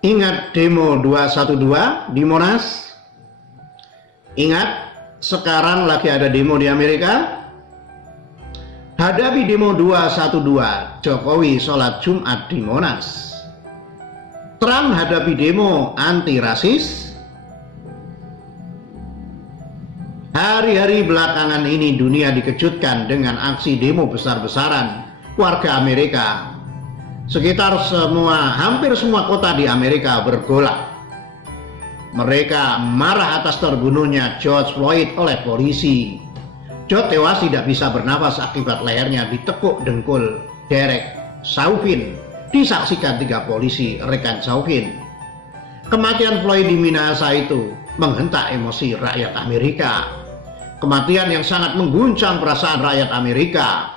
Ingat demo 212 di Monas? Ingat sekarang lagi ada demo di Amerika? Hadapi demo 212, Jokowi sholat Jumat di Monas. Trump hadapi demo anti rasis. Hari-hari belakangan ini dunia dikejutkan dengan aksi demo besar-besaran warga Amerika. Hampir semua kota di Amerika bergolak. Mereka marah atas terbunuhnya George Floyd oleh polisi. George tewas tidak bisa bernapas akibat lehernya ditekuk dengkul Derek Chauvin. Disaksikan 3 polisi rekan Chauvin. Kematian Floyd di Minnesota itu menghentak emosi rakyat Amerika. Kematian yang sangat mengguncang perasaan rakyat Amerika.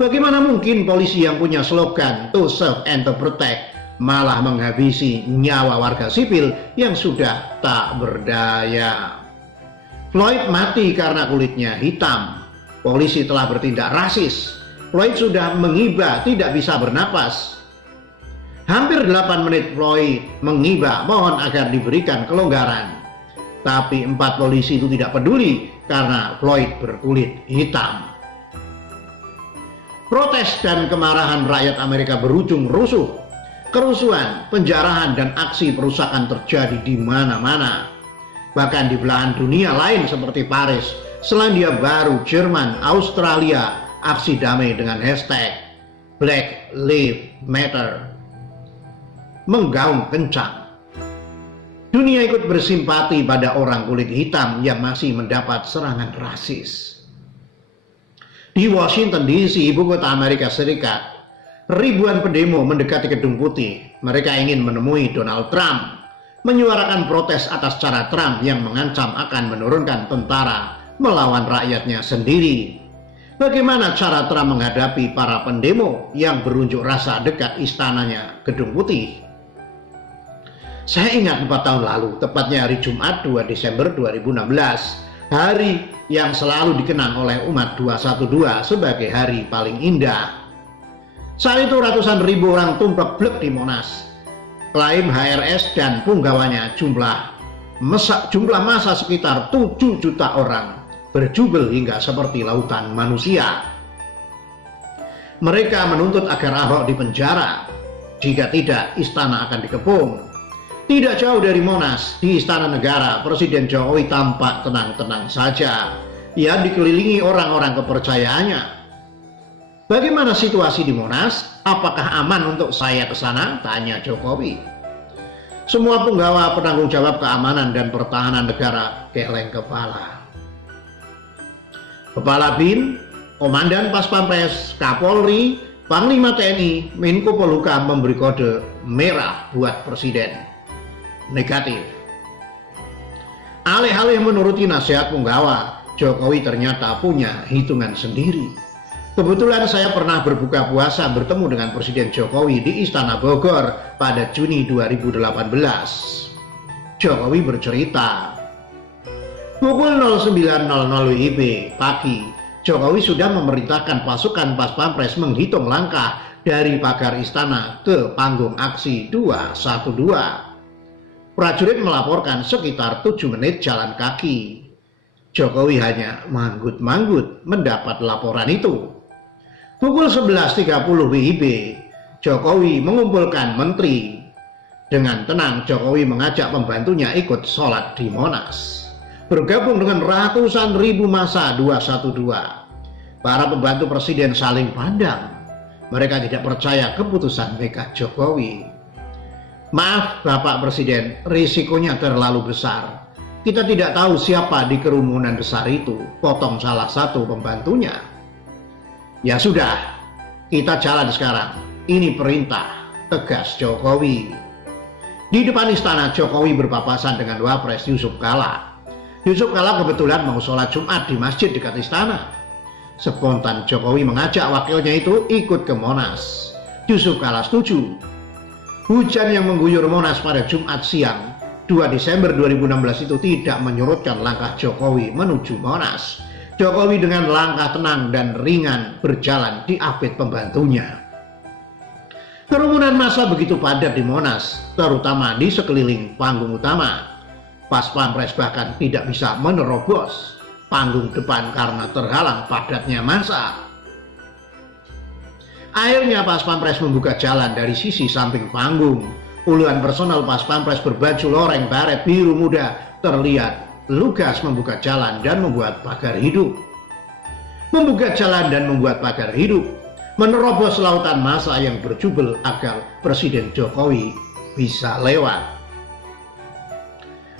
Bagaimana mungkin polisi yang punya slogan "To serve and to protect" malah menghabisi nyawa warga sipil yang sudah tak berdaya. Floyd mati karena kulitnya hitam. Polisi telah bertindak rasis. Floyd sudah mengiba, tidak bisa bernapas. Hampir 8 menit Floyd mengiba, mohon agar diberikan kelonggaran. Tapi 4 polisi itu tidak peduli karena Floyd berkulit hitam. Protes dan kemarahan rakyat Amerika berujung rusuh. Kerusuhan, penjarahan, dan aksi perusakan terjadi di mana-mana. Bahkan di belahan dunia lain seperti Paris, Selandia Baru, Jerman, Australia, aksi damai dengan hashtag Black Lives Matter menggaung kencang. Dunia ikut bersimpati pada orang kulit hitam yang masih mendapat serangan rasis. Di Washington DC, ibu kota Amerika Serikat, ribuan pendemo mendekati Gedung Putih. Mereka ingin menemui Donald Trump, menyuarakan protes atas cara Trump yang mengancam akan menurunkan tentara melawan rakyatnya sendiri. Bagaimana cara Trump menghadapi para pendemo yang berunjuk rasa dekat istananya Gedung Putih? Saya ingat 4 tahun lalu, tepatnya hari Jumat 2 Desember 2016, hari yang selalu dikenang oleh umat 212 sebagai hari paling indah. Saat itu ratusan ribu orang tumplek-blek di Monas. Klaim HRS dan punggawanya jumlah massa sekitar 7 juta orang, berjubel hingga seperti lautan manusia. Mereka menuntut agar Ahok dipenjara, jika tidak istana akan dikepung. Tidak jauh dari Monas, di Istana Negara, Presiden Jokowi tampak tenang-tenang saja. Ia dikelilingi orang-orang kepercayaannya. Bagaimana situasi di Monas? Apakah aman untuk saya ke sana? Tanya Jokowi. Semua penggawa penanggung jawab keamanan dan pertahanan negara geleng kepala. Kepala BIN, Komandan Pas Pampres, Kapolri, Panglima TNI, Menko Polhukam memberi kode merah buat Presiden. Negatif. Alih-alih menuruti nasihat punggawa, Jokowi ternyata punya hitungan sendiri. Kebetulan saya pernah berbuka puasa bertemu dengan Presiden Jokowi di Istana Bogor pada Juni 2018. Jokowi bercerita, pukul 09.00 WIB pagi, Jokowi sudah memerintahkan pasukan Pas Pampres menghitung langkah dari pagar istana ke panggung aksi 212. Prajurit melaporkan sekitar 7 menit jalan kaki. Jokowi hanya manggut-manggut mendapat laporan itu. Pukul 11.30 WIB, Jokowi mengumpulkan menteri. Dengan tenang, Jokowi mengajak pembantunya ikut sholat di Monas. Bergabung dengan ratusan ribu massa 212. Para pembantu presiden saling pandang. Mereka tidak percaya keputusan mereka Jokowi. Maaf Bapak Presiden, risikonya terlalu besar. Kita tidak tahu siapa di kerumunan besar itu, potong salah satu pembantunya. Ya sudah, kita jalan sekarang. Ini perintah, tegas Jokowi. Di depan istana, Jokowi berpapasan dengan Wapres Yusuf Kala. Yusuf Kala kebetulan mau sholat Jumat di masjid dekat istana. Spontan Jokowi mengajak wakilnya itu ikut ke Monas. Yusuf Kala setuju. Hujan yang mengguyur Monas pada Jumat siang 2 Desember 2016 itu tidak menyurutkan langkah Jokowi menuju Monas. Jokowi dengan langkah tenang dan ringan berjalan diapit pembantunya. Kerumunan massa begitu padat di Monas, terutama di sekeliling panggung utama. Pas Pampres bahkan tidak bisa menerobos panggung depan karena terhalang padatnya massa. Akhirnya Pas Pampres membuka jalan dari sisi samping panggung. Puluhan personal Pas Pampres berbaju loreng baret biru muda terlihat lugas membuka jalan dan membuat pagar hidup. Membuka jalan dan membuat pagar hidup, menerobos lautan massa yang berjubel agar Presiden Jokowi bisa lewat.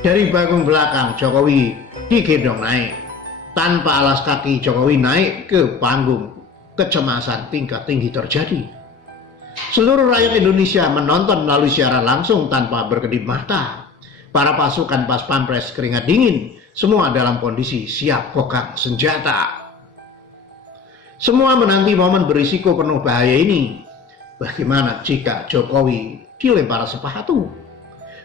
Dari panggung belakang Jokowi digendong naik. Tanpa alas kaki Jokowi naik ke panggung. Kecemasan tingkat tinggi terjadi. Seluruh rakyat Indonesia menonton melalui siaran langsung tanpa berkedip mata. Para pasukan Pas Pampres keringat dingin, semua dalam kondisi siap kokang senjata. Semua menanti momen berisiko penuh bahaya ini. Bagaimana jika Jokowi dilempar sepatu?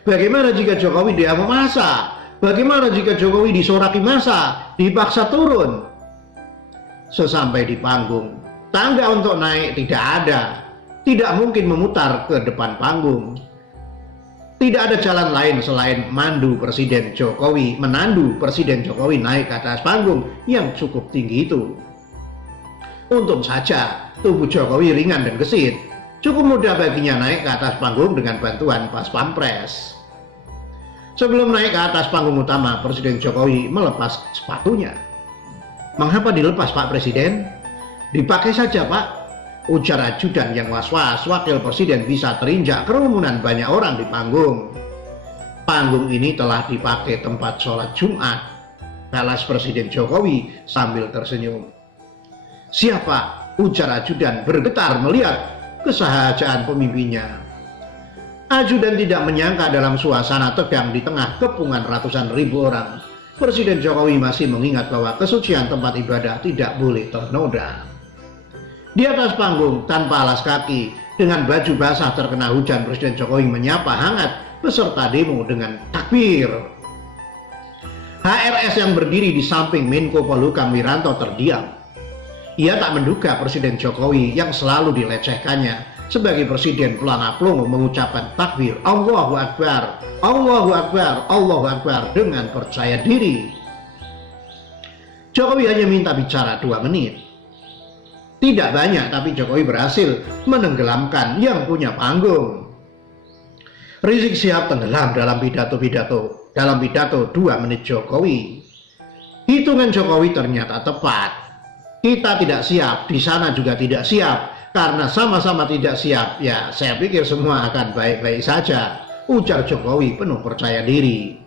Bagaimana jika Jokowi diamuk massa? Bagaimana jika Jokowi disoraki massa, dipaksa turun? Sesampai di panggung, tangga untuk naik tidak ada. Tidak mungkin memutar ke depan panggung. Tidak ada jalan lain selain menandu Presiden Jokowi naik ke atas panggung yang cukup tinggi itu. Untung saja tubuh Jokowi ringan dan gesit. Cukup mudah baginya naik ke atas panggung dengan bantuan Pas Pampres. Sebelum naik ke atas panggung utama, Presiden Jokowi melepas sepatunya. "Mengapa dilepas, Pak Presiden?" "Dipakai saja, Pak," ujar ajudan yang was-was. Wakil Presiden bisa terinjak kerumunan banyak orang di panggung. Panggung ini telah dipakai tempat sholat Jumat, balas Presiden Jokowi sambil tersenyum. "Siapa?" ujar ajudan bergetar melihat kesahajaan pemimpinnya. Ajudan tidak menyangka dalam suasana tegang di tengah kepungan ratusan ribu orang, Presiden Jokowi masih mengingat bahwa kesucian tempat ibadah tidak boleh ternoda. Di atas panggung tanpa alas kaki, dengan baju basah terkena hujan, Presiden Jokowi menyapa hangat peserta demo dengan takbir. HRS yang berdiri di samping Menko Polhukam Wiranto terdiam. Ia tak menduga Presiden Jokowi yang selalu dilecehkannya sebagai presiden pelana-pelongo mengucapkan takbir Allahu Akbar, Allahu Akbar, Allahu Akbar dengan percaya diri. Jokowi hanya minta bicara 2 menit. Tidak banyak, tapi Jokowi berhasil menenggelamkan yang punya panggung. Rizik Syihab tenggelam dalam pidato 2 menit Jokowi. Hitungan Jokowi ternyata tepat. Kita tidak siap, di sana juga tidak siap. Karena sama-sama tidak siap, ya saya pikir semua akan baik-baik saja, ujar Jokowi penuh percaya diri.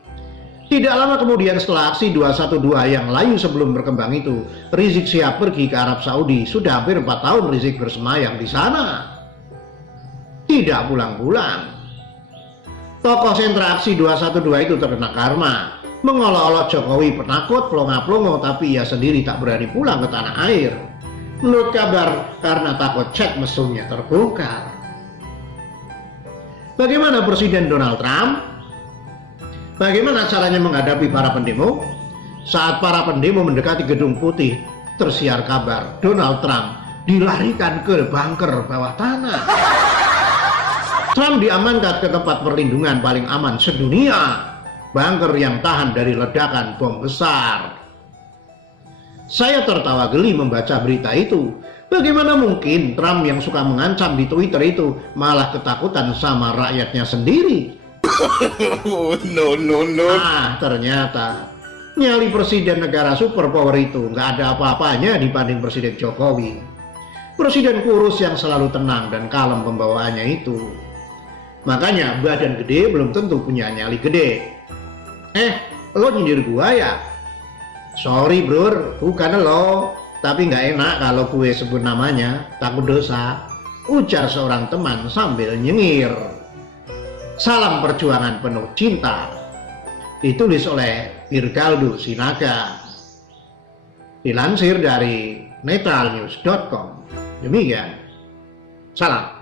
Tidak lama kemudian setelah aksi 212 yang layu sebelum berkembang itu, Rizik Syihab pergi ke Arab Saudi. Sudah hampir 4 tahun Rizik bersemayam di sana. Tidak pulang-pulang. Tokoh sentra aksi 212 itu terkena karma. Mengolok-olok Jokowi penakut, pelongo-pelongo, tapi ia sendiri tak berani pulang ke tanah air. Menurut kabar, karena takut chat mesumnya terbongkar. Bagaimana Presiden Donald Trump? Bagaimana caranya menghadapi para pendemo? Saat para pendemo mendekati Gedung Putih, tersiar kabar Donald Trump dilarikan ke bunker bawah tanah. Trump diamankan ke tempat perlindungan paling aman sedunia. Bunker yang tahan dari ledakan bom besar. Saya tertawa geli membaca berita itu. Bagaimana mungkin Trump yang suka mengancam di Twitter itu malah ketakutan sama rakyatnya sendiri? No. Ah, ternyata nyali presiden negara superpower itu nggak ada apa-apanya dibanding Presiden Jokowi. Presiden kurus yang selalu tenang dan kalem pembawaannya itu. Makanya badan gede belum tentu punya nyali gede. Lo nyindir gua ya? Sorry bro, bukan lo. Tapi nggak enak kalau gue sebut namanya, takut dosa, ujar seorang teman sambil nyengir. Salam perjuangan penuh cinta. Ditulis oleh Virgaldo Sinaga. Dilansir dari netralnews.com. Demikian. Salam.